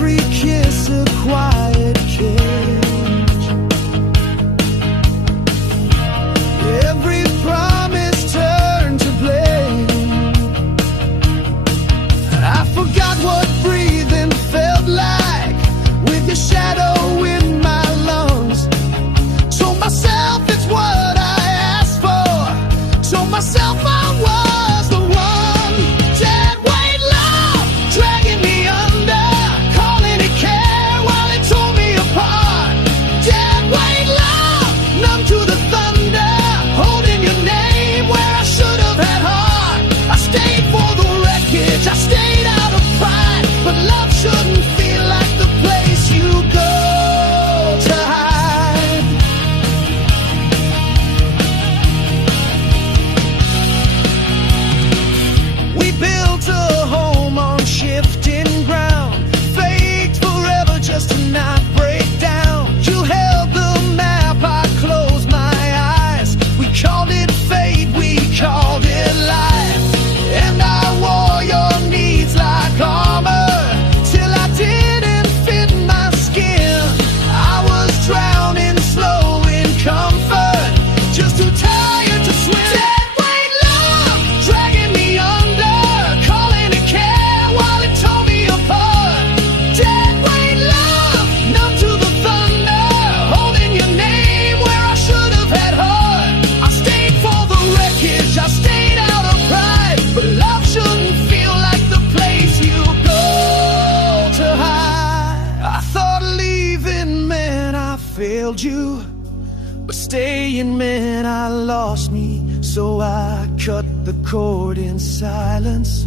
every kiss a quiet cage, every promise turned to blame. I forgot what breathing felt like with your shadow in my lungs. Told myself it's what I asked for. Told myself I was the one. Dead weight love dragging me under, calling it care while it tore me apart. Dead weight love, numb to the thunder, holding your name where I should have had heart. I stayed for the wreckage, I stayed out of pride, but love shouldn't feel like the place you go to hide. We built a home on shifting ground, faked forever just to not break down. You held the map, I closed my eyes. We called it fate, we called it life. And I wore your needs like armor till I didn't fit my skin. I was drowning slow in comfort, just too tired to swim. Dead weight love dragging me under, calling it care while it tore me apart. Dead weight love, numb to the thunder, holding your name where I should have had heart. I stayed for the wreckage, I stayed out of pride, but love shouldn't feel like the place you go to hide. I thought leaving meant I failed you, but staying meant I lost me. So I cut the cord in silence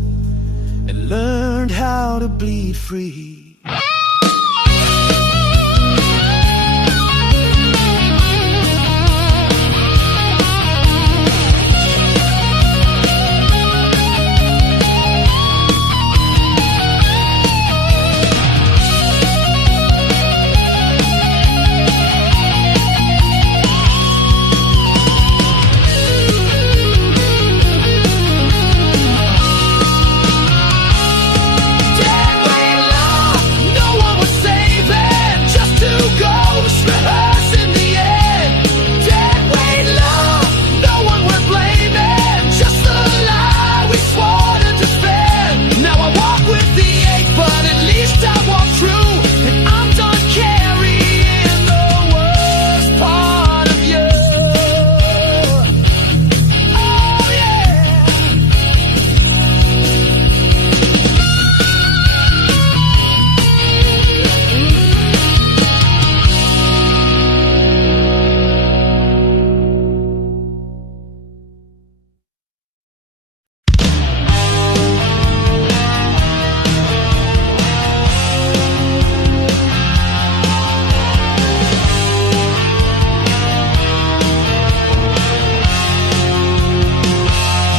and learned how to bleed free. Dead weight love, no one was saving, just two ghosts rehearsing the end. Dead weight love, no one we're blaming, just the lie we swore to defend. Now I walk with the ache, but at least I walk true, and I'm done carrying the worst part of you. Oh yeah.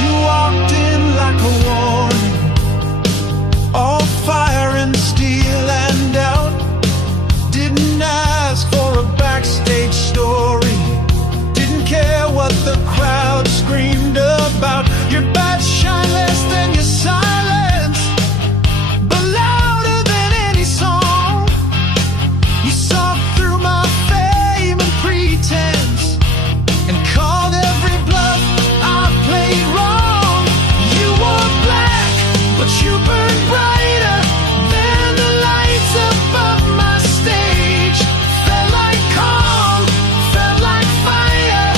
You walked in like a warning, all fire and steel and doubt. Didn't ask for a backstage story, didn't care what the crowd screamed about. Your badge shine less than your silence, but louder than any song. You saw through my fame and pretense, and called every bluff I played wrong. You wore black, but you burned brighter than the lights above my stage. Felt like calm, felt like fire,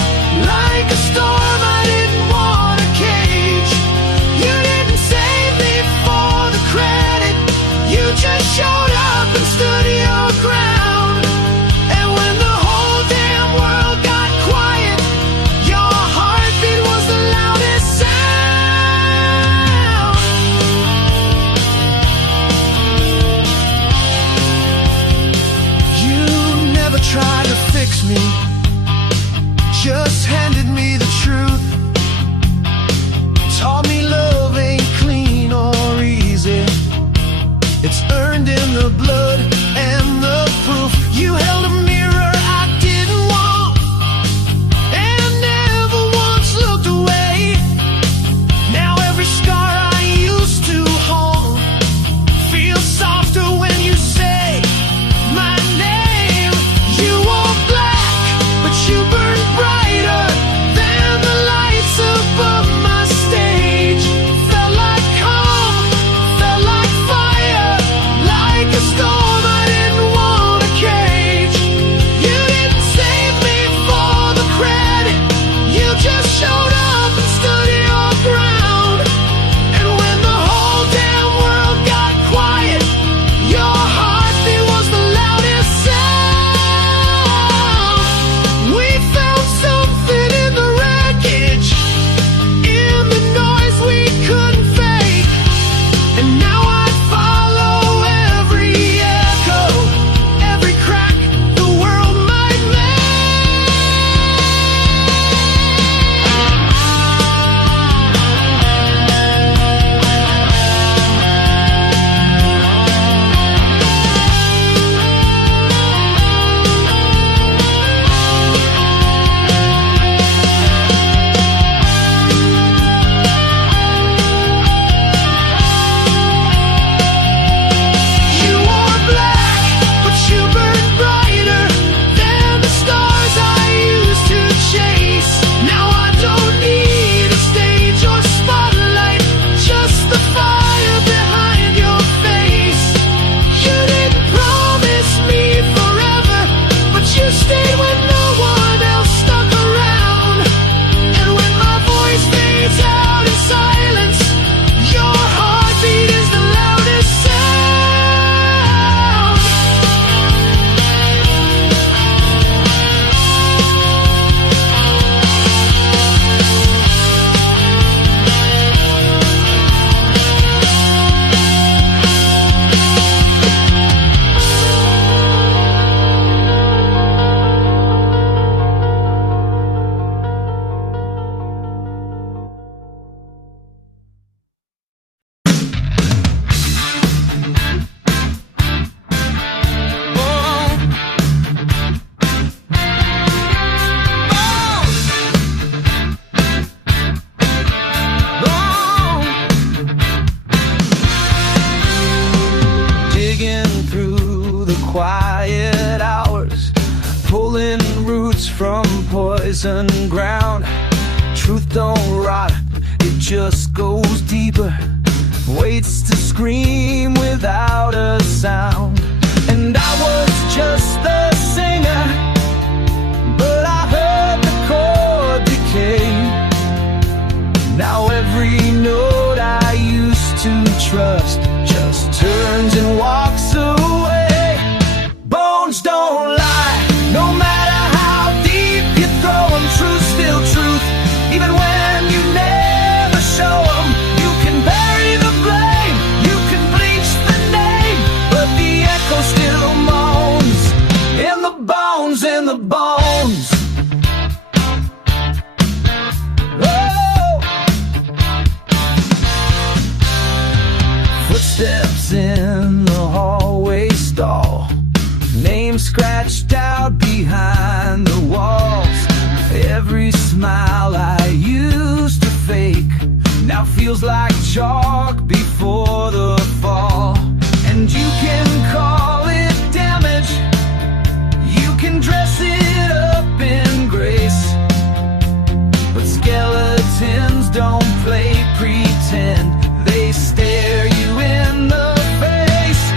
like a storm I didn't want to cage. You didn't save me for the credit, you just showed up and stood your ground. And when the whole damn world got quiet, your heartbeat was the loudest sound. You never tried to fix me, just handed me the truth. Taught me love ain't clean or easy, it's earned in the blood and the proof. You held a mirror I didn't want, and never once looked away. Now every scar I used to haunt feels softer when you say quiet hours, pulling roots from poison ground. Truth don't rot, it just goes deeper, waits to scream without a sound. And I was just the singer, but I heard the chord decay. Now every note I used to trust just turns and walks away. Bones don't lie, no matter how deep you throw them. Truth's still truth, even when you never show them. You can bury the blame, you can bleach the name, but the echo still moans in the bones, in the bones. Footsteps in the hallway stall, names scratched out behind the walls. Every smile I used to fake now feels like chalk before the fall. And you can call it damage, you can dress it up in grace, but skeletons don't play pretend, they stare you in the face.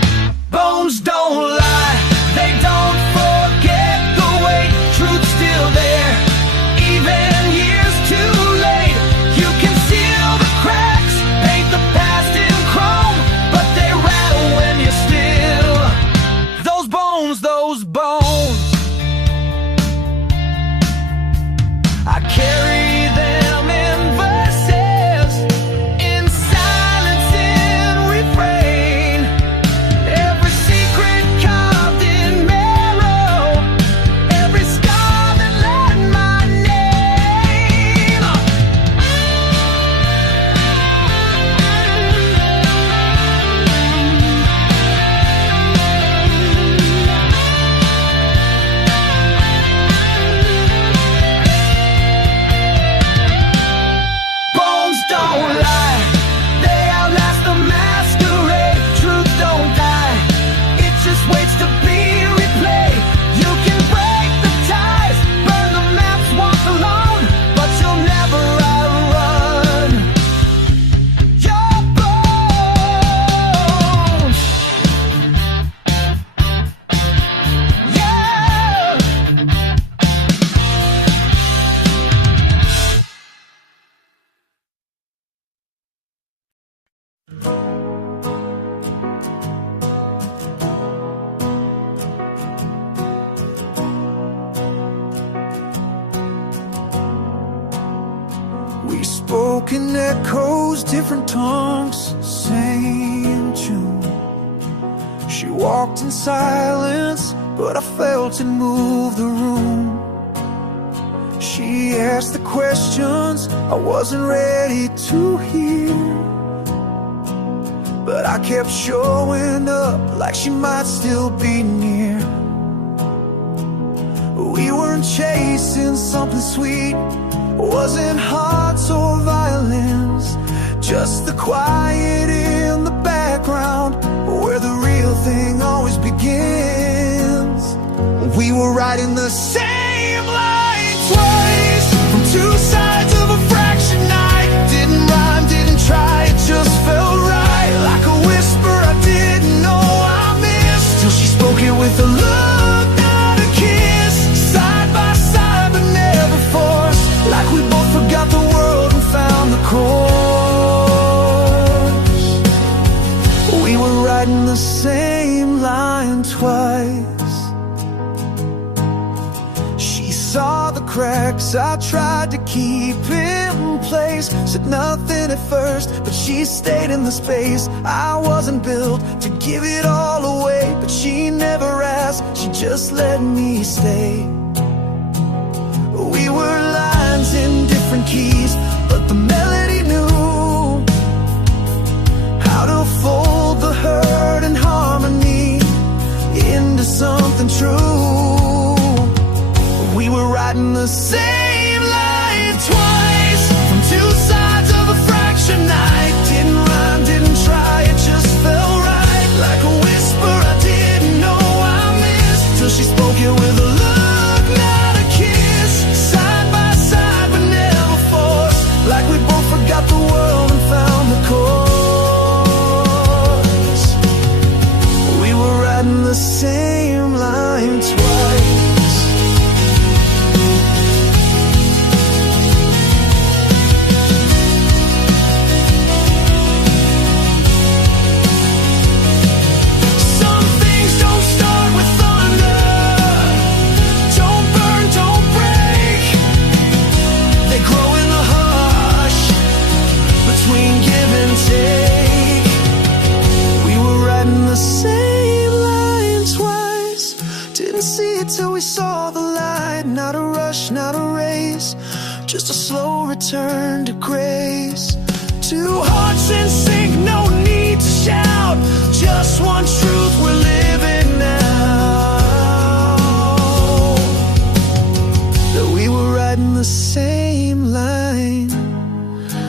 Bones don't lie, they don't forget the weight. Truth's still there, even years too late. You can seal the cracks, paint the past in chrome, but they rattle when you're still. Those bones, those bones, I carry them in verses, in silence, in refrain. Every secret carved in marrow, every scar that led my name. Bones don't lie, they outlast the masquerade. Truth don't die, it just waits to be replayed. You can break the ties, burn the maps, walk alone, but you'll never outrun your bones. Yeah. We spoke in echoes, different tongues, same tune. She walked in silence, but I felt it move the room. She asked the questions I wasn't ready to hear, but I kept showing up like she might still be near. We weren't chasing something sweet, wasn't hearts or violins, just the quiet in the background where the real thing always begins. We were riding the same line twice, from two sides of a fraction night. Didn't rhyme, didn't try, it just felt right, like a whisper I didn't know I missed, till she spoke it with a look, not a kiss. Side by side but never forced, like we both forgot the world and found the course. We were riding the same line twice. She saw the cracks I tried to keep in place, said nothing at first, but she stayed in the space. I wasn't built to give it all away, but she never asked, she just let me stay. We were lines in different keys, but the melody knew how to fold the hurt and harmony into something true. We were riding the same line twice, from two sides of a fraction night. Didn't rhyme, didn't try, it just felt right, like a whisper I didn't know I till we saw the light. Not a rush, not a race, just a slow return to grace. Two hearts in sync, no need to shout, just one truth we're living now. That we were riding the same line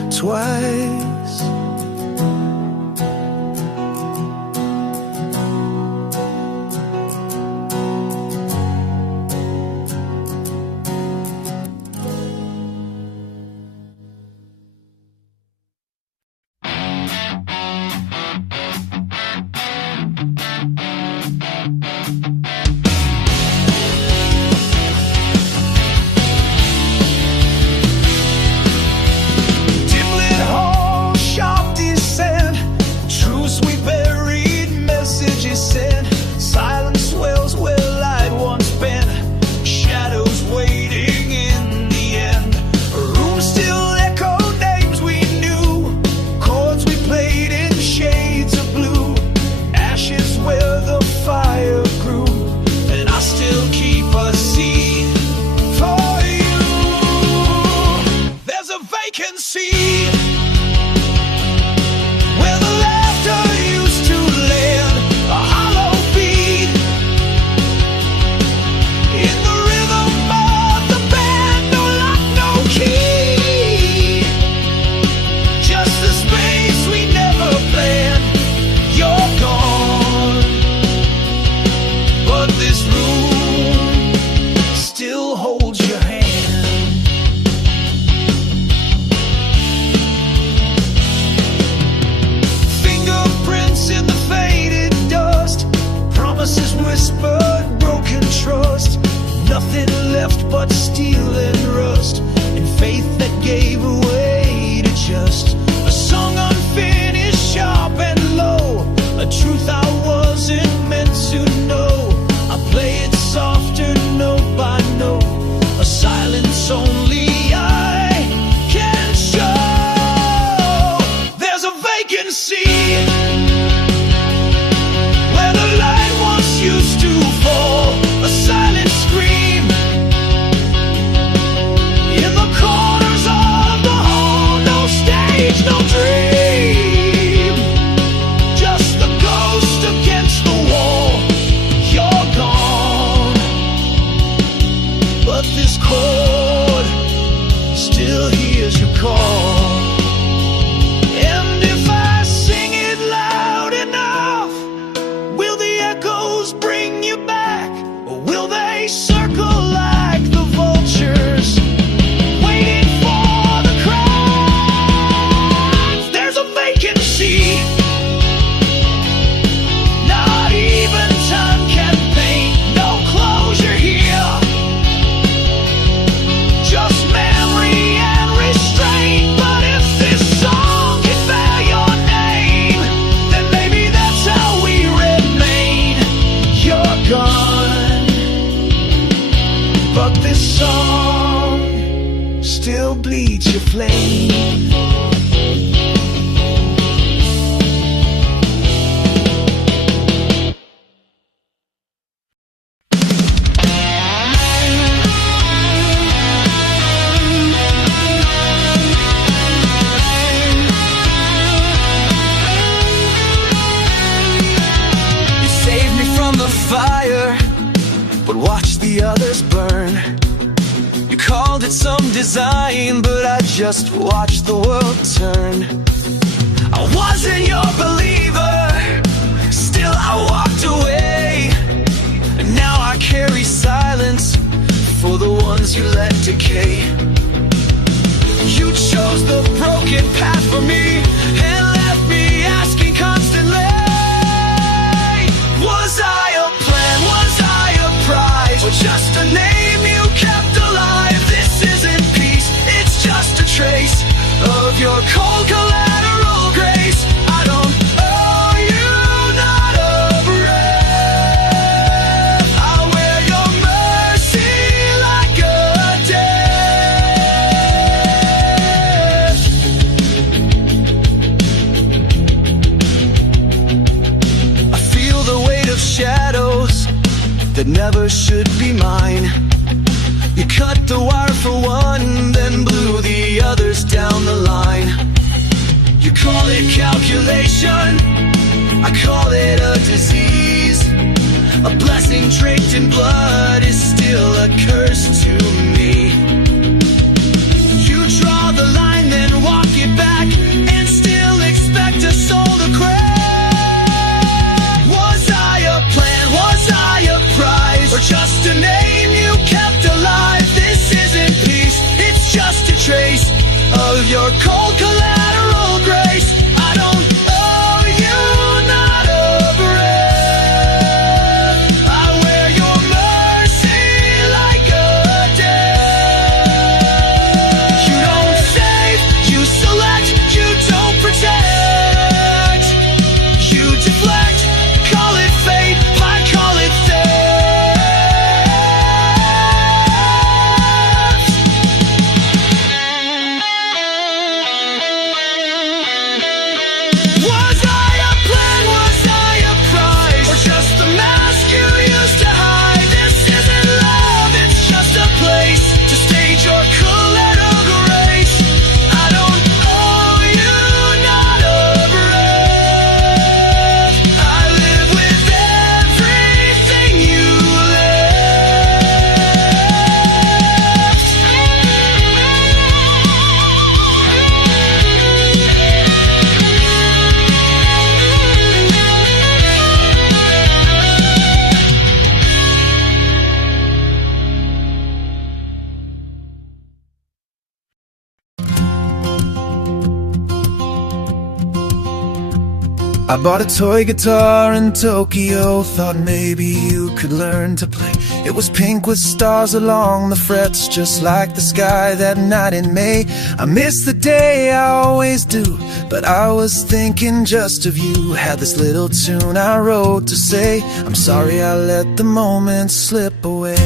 twice. Design, but I just watched the world turn. I wasn't your believer, still I walked away. And now I carry silence for the ones you let decay. You chose the broken path for me and left me asking constantly, was I a plan, was I a prize, or just a name you kept alive? This isn't peace, it's just a trace of your cold collateral grace. I don't owe you not a breath, I wear your mercy like a debt. that never should be mine. You cut the wire for one, then blew the others down the line. You call it calculation, I call it a disease. A blessing draped in blood is still a curse to me. You draw the line, then walk it back, and still expect a soul to crack. Was I a plan? Was I a prize? Or just a name you kept alive? This isn't peace, it's just a trace of your cold collateral grace. I don't owe you not a breath. I wear your mercy like a debt. You don't save, you select, you don't protect. You deflect, call it fate, I call it theft. Was I a plan? Was I a prize? Or just a mask you used to hide? This isn't love, it's just a place to stage your collateral grace. I don't owe you not a breath. I live with everything you I bought a toy guitar in Tokyo, thought maybe you could learn to play. It was pink with stars along the frets, just like the sky that night in May. I miss the day, I always do, but I was thinking just of you. Had this little tune I wrote to say, I'm sorry I let the moment slip away.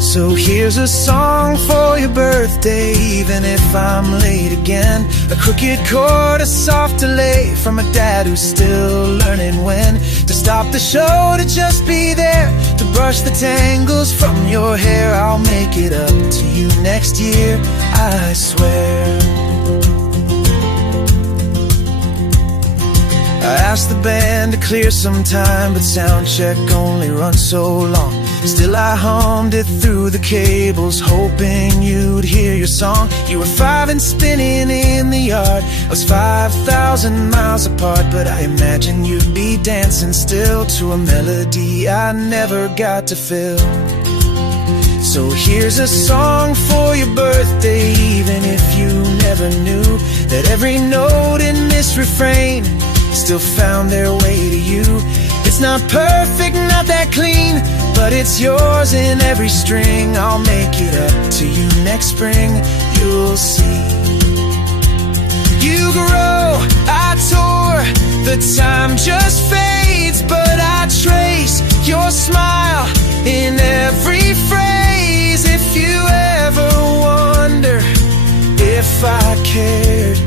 So here's a song for your birthday, even if I'm late again. A crooked chord, a soft delay from a dad who's still learning when to stop the show, to just be there, to brush the tangles from your hair. I'll make it up to you next year, I swear. I asked the band to clear some time, but sound check only runs so long. Still I hummed it through the cables, hoping you'd hear your song. You were 5 and spinning in the yard. I was 5,000 miles apart, but I imagine you'd be dancing still to a melody I never got to fill. So here's a song for your birthday, even if you never knew that every note in this refrain still found their way to you. It's not perfect, not that clean, but it's yours in every string. I'll make it up to you next spring, you'll see. You grow, I tour, the time just fades, but I trace your smile in every phrase. If you ever wonder if I cared,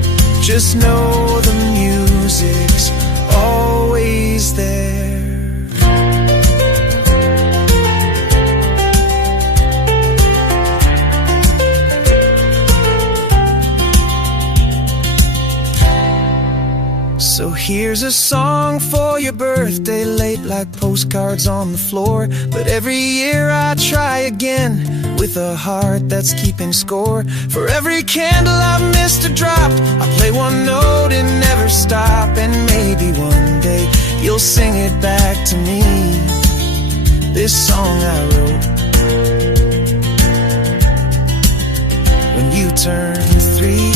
just know the music's always there. So here's a song for your birthday, late like postcards on the floor. But every year I try again, with a heart that's keeping score. For every candle I've missed or dropped, I play one note and never stop. And maybe one day you'll sing it back to me, this song I wrote when you turned 3.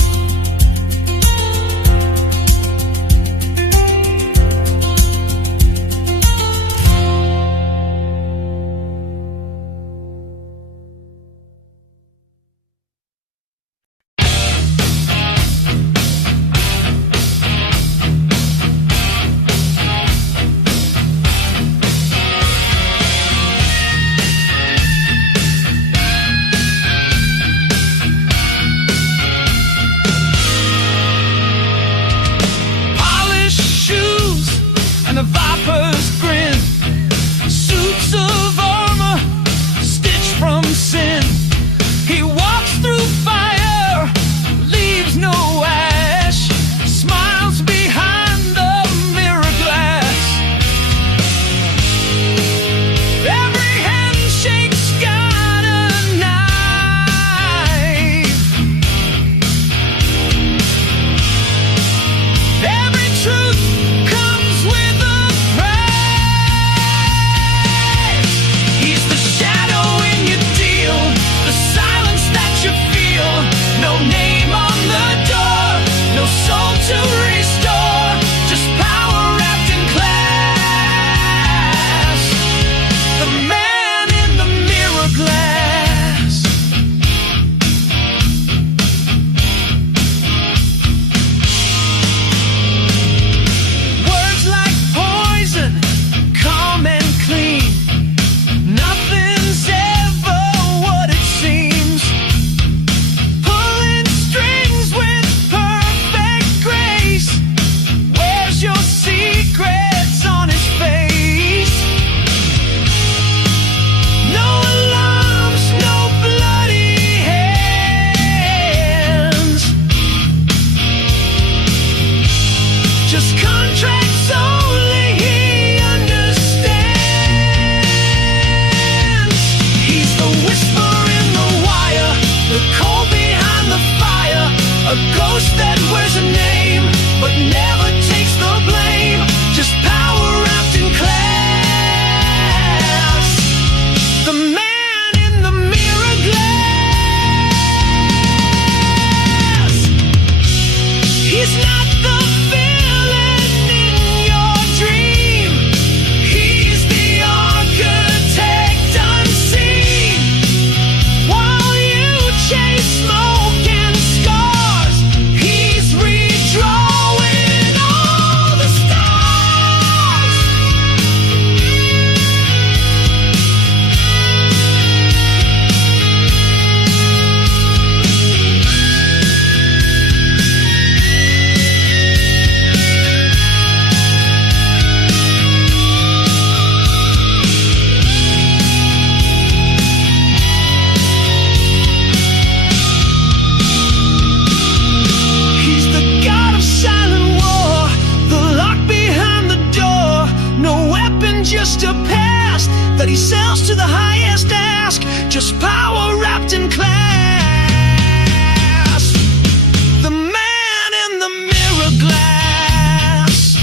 suits of armor, stitched from sin. He walks through fire, leaves no ash, smiles behind the mirror glass. Every handshake's got a knife. Every truth comes with a price. He's the shadow in your deal, the silence that you feel. No name on the door, no soul to restore, just power wrapped in class. The man in the mirror glass. Words like poison, calm and clean. Nothing's ever what it seems. Pulling strings with perfect grace. Where's your secrets on his face? No alarms, no bloody hands. Just contracts only he understands. He's the whisper in the wire, the coal behind the fire, a ghost that wears a name but never takes the blame. Just power wrapped in class. The man in the mirror glass. He's not the villain in your dream. He's the architect unseen. While you chase smoke and scars, he's redrawing all the stars. He's the god of silent war, the lock behind the door. No weapon, just a past that he sells to the highest ask. Just power wrapped in class. The man in the mirror glass.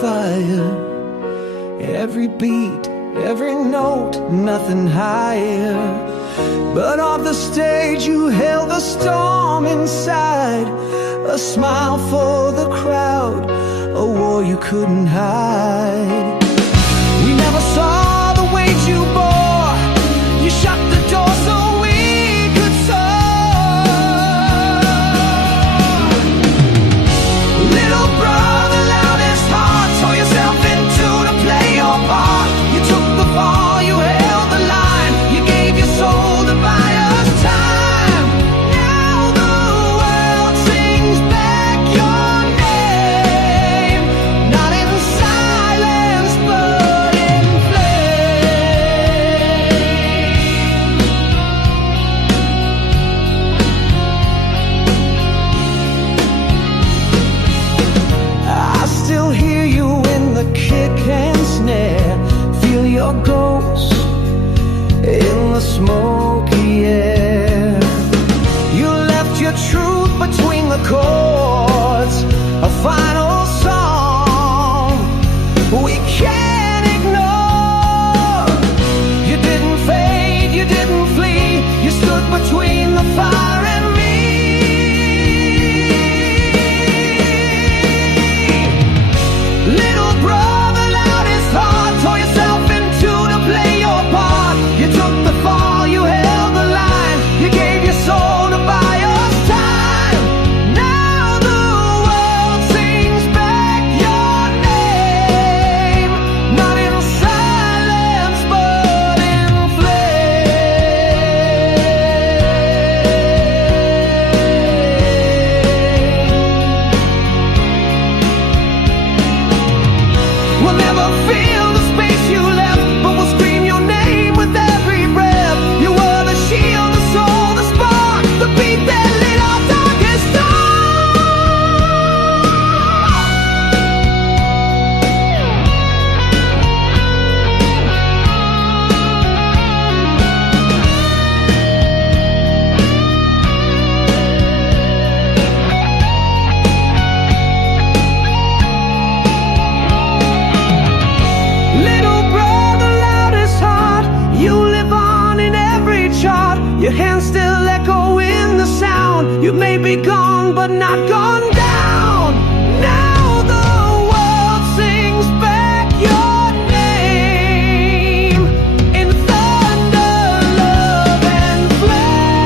fire. Every beat, every note, nothing higher. But off the stage you held the storm inside. A smile for the crowd, a war you couldn't hide. We never saw the weight you bore. You shut the door so we could soar. Little brother, loudest heart, tore yourself into to play your part. You took the fall, you held the line, you gave your soul to buy us time. Now the world sings back your name, not in silence but in flame. I still hear you in the kick and snare, feel your ghost in the smoky air. You left your truth between the chords, a final song we can't ignore. You didn't fade, you didn't flee, you stood between the fire and me. Little brother, loudest heart, tore yourself into to play your part. You took the fall, you held the line, you gave your soul to buy us time. Now the world sings back your name, not in silence but in flame. We'll never feel the space you left, but we'll scream your name with every breath. You were the shield, the soul, the spark, the beat that lit our darkest Little brother, loudest heart, you live on in every chart. Your hands still echo in the sound. You may be gone, but not gone down. Now the world sings back your name in thunder, love, and flame.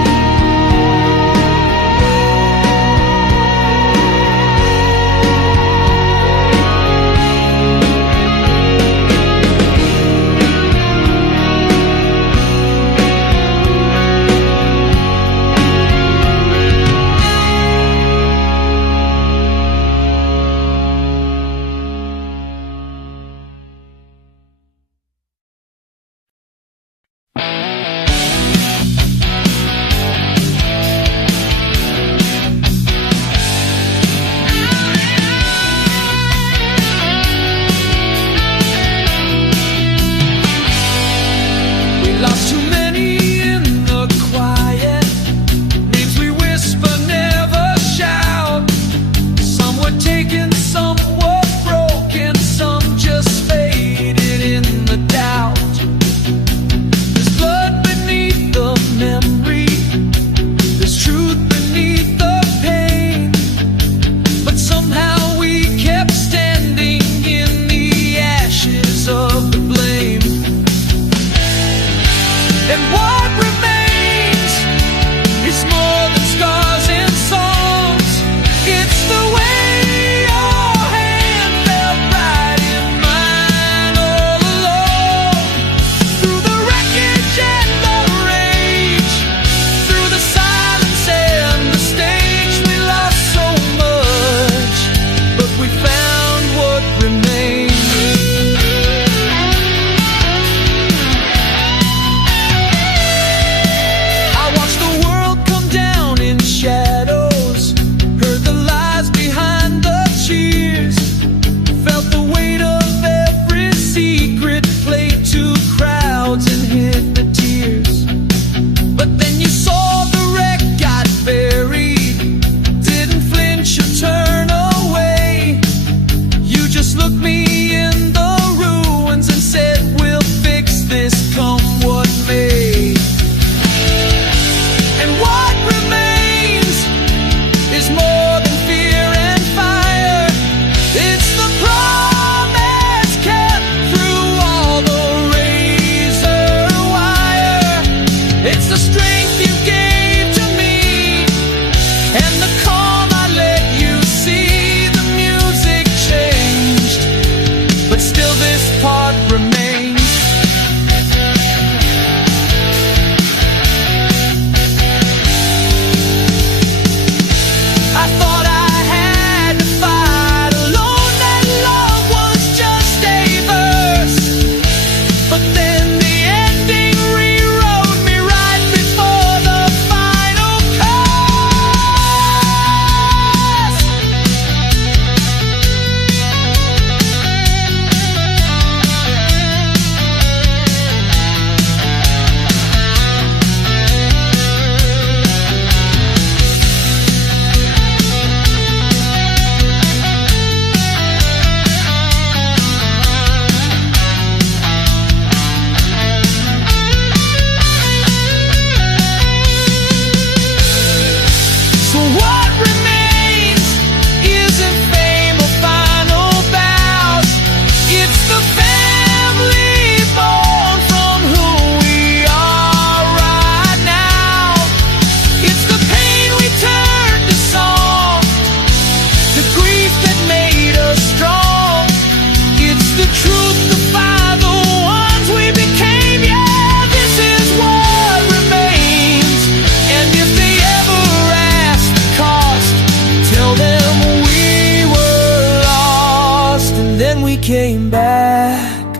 came back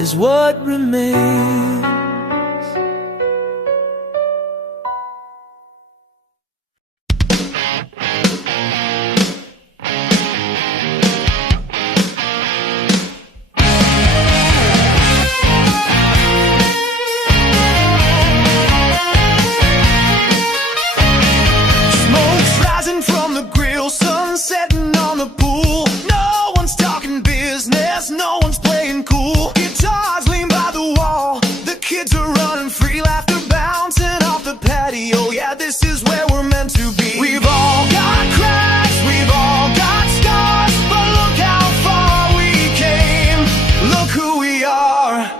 is what remains. No one's playing cool. Guitars lean by the wall. The kids are running free, laughter bouncing off the patio. Yeah, this is where we're meant to be. We've all got cracks, we've all got scars, but look how far we came. Look who we are.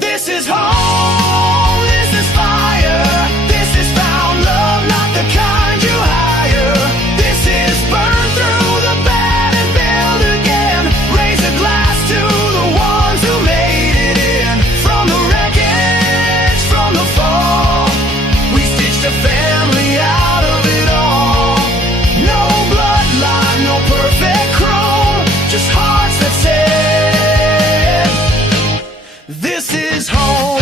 This is home, this is fire, this is found love, not the kind you hire. This is burn through the bad and build again. Raise a glass to the ones who made it in. From the wreckage, from the fall, we stitched a family out of it all. No bloodline, no perfect chrome, just hearts that said, this is home.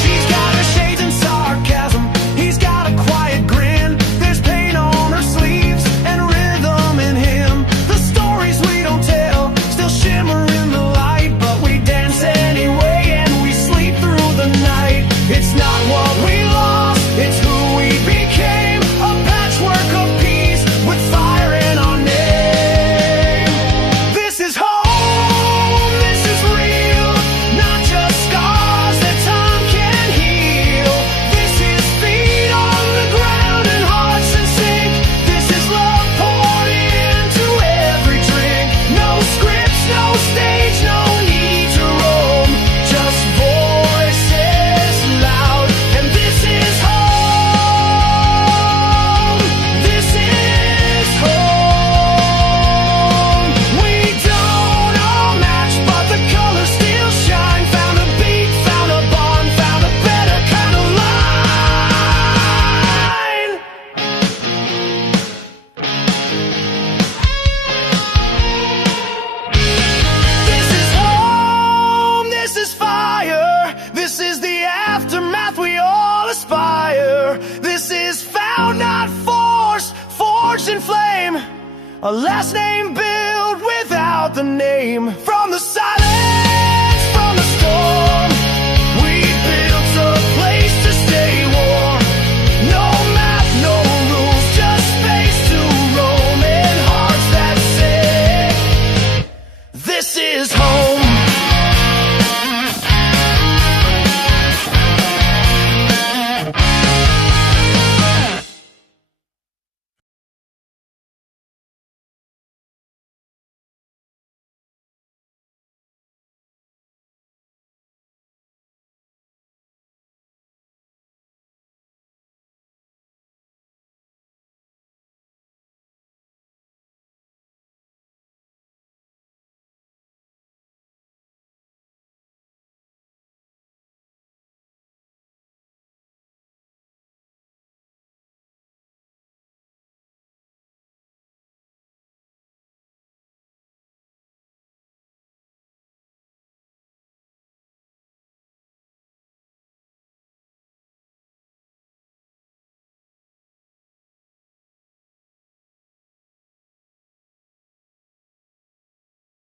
She's got her shades and sarcasm, he's got a quiet grin. There's pain on her sleeves and rhythm in him. The stories we don't tell still shimmer in the light, but we dance anyway and we sleep through the night. It's not what we lost, it's who we became. A patchwork of peace with fire in our name. This is home, this is real, not just scars that time can heal. This is feet on the ground and hearts in sync. This is love poured into every drink. No scripts, no stage, no need to roam, just voices loud. And this is home, this is home. We don't all match, but the colors still shine. Found a beat, found a bond, found a better kind of line. This is home, this is fire, this is the aftermath we all aspire. This is found, not forced, forged in flame. A last name built without the name. From the silence, from the storm, we built a place to stay warm. No map, no rules, just space to roam, and hearts that say, this is home.